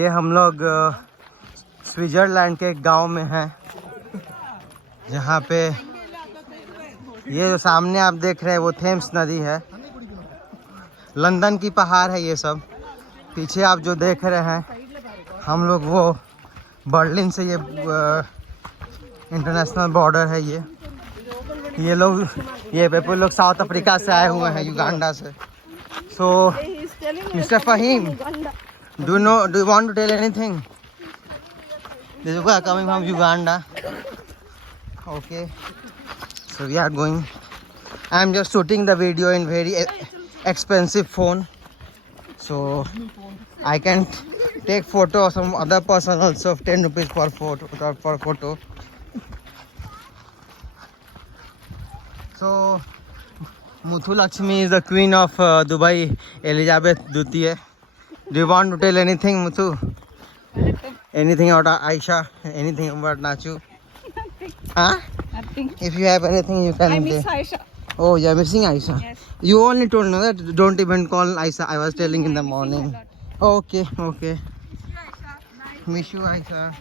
ये हम लोग स्विट्जरलैंड के एक गांव में हैं, जहाँ पे ये जो सामने आप देख रहे हैं वो थेम्स नदी है। लंदन की पहाड़ है ये सब। पीछे आप जो देख रहे हैं हम लोग वो बर्लिन से, ये इंटरनेशनल बॉर्डर है। ये लोग लोग साउथ अफ्रीका से आए हुए हैं, युगांडा से। So mister Fahim, do you want to tell anything? These people are coming from Uganda. Okay, so we are going. I am just shooting the video in very expensive phone, so I can take photo of some other person also of 10 rupees per photo. So Muthu Lakshmi is the queen of Dubai, Elizabeth II. Do you want to tell anything, Muthu? Anything about Aisha? Anything about Nachu? Nothing. Huh? Nothing. If you have anything, you can. I miss Aisha. Oh, you're missing Aisha. Yes. You only told me that. Don't even call Aisha. I was telling in the morning. Okay, okay. Miss you, Aisha.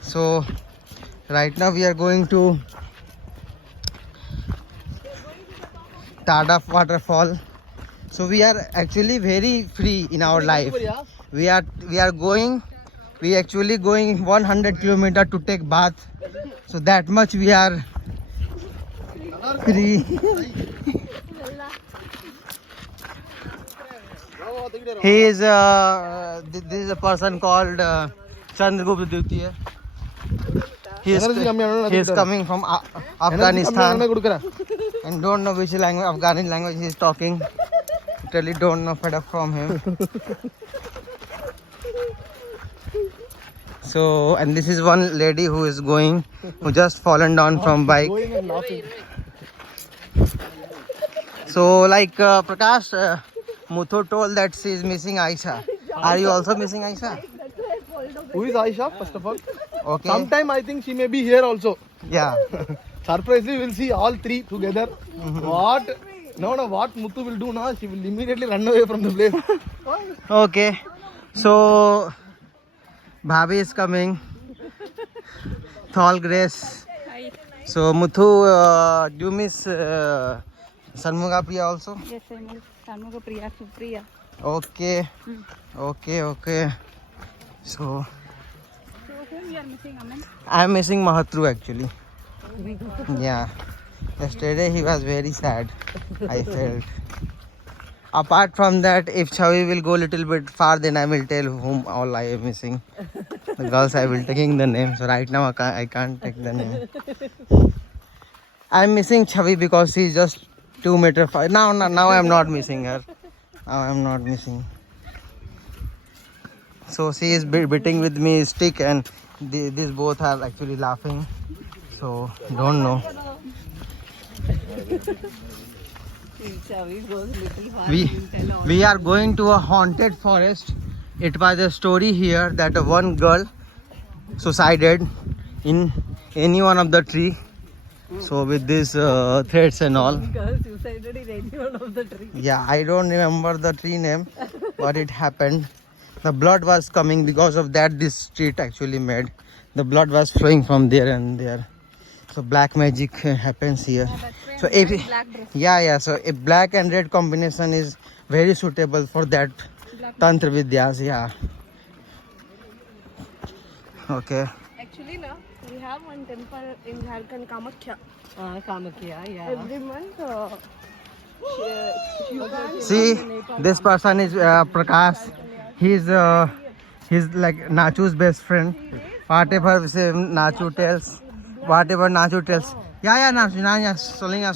So, right now we are going to Tada waterfall. So we are actually very free in our life. We actually going 100 kilometer to take bath. So that much we are free. He is this is a person called Chandragupta Dwitiya. He is coming from Afghanistan and don't know which language, Afghani language he is talking. Really don't know, fed up from him. So, and this is one lady who is going, who just fallen down from bike. So like Prakash, Muthu told that she is missing Aisha. Are you also missing Aisha? Who is Aisha, first of all? Okay. Sometime I think she may be here also. Yeah. Surprisingly, we'll see all three together. What Muthu will do now, she will immediately run away from the place. Okay. So, Bhabhi is coming. Tall Grace. Hi. So, Muthu, do you miss Shanmuga Priya also? Yes, I miss Shanmuga Priya, Supriya. Okay. Okay. So, whom you are missing, Aman? I am missing Mahatru actually. Yeah. Yesterday he was very sad, I felt. Apart from that, if Chavi will go a little bit far, then I will tell whom all I am missing. The girls I will taking the name. So right now I can't take the name. I am missing Chavi because she is just 2 meters far. Now I am not missing her. Now I am not missing. So she is beating with me stick, and these both are actually laughing. So don't know. We are going to a haunted forest. It was a story here that one girl suicided in any one of the tree. So with these threads and all. Girl suicided in any one of the trees. Yeah, I don't remember the tree name, but it happened. The blood was coming because of that. This street actually made. The blood was flowing from there and there. So black magic happens here. So if so a black and red combination is very suitable for that tantra vidyas. Yeah. Okay. Actually, we have one temple in Jharkhand, Kamakhya. Kamakhya, yeah. Every month, See, this person is Prakash. He's like Nachu's best friend. Whatever Nachu tells. Yeah, Nachu,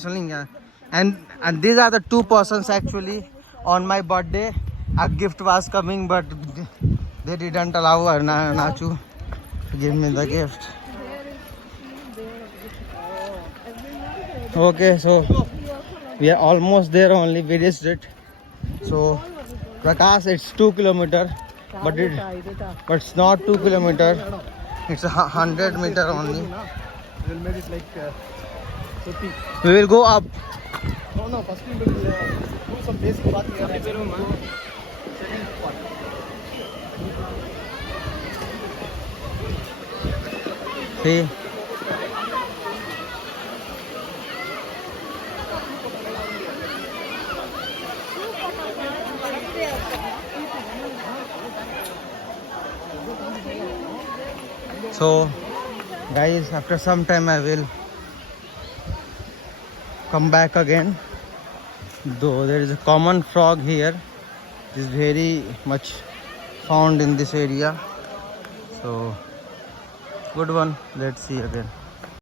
Solinga. And these are the two persons actually. On my birthday, a gift was coming, but they didn't allow Nachu to give me the gift. Okay, so we are almost there only. We reached it. So Prakash, it's 2 kilometers, but it's not 2 kilometers. It's 100 meters only. We'll make it like 50. We will go up. No. First we will do some basic bath here. See. So guys, after some time I will come back again, though there is a common frog here. It is very much found in this area, so good one. Let's see again.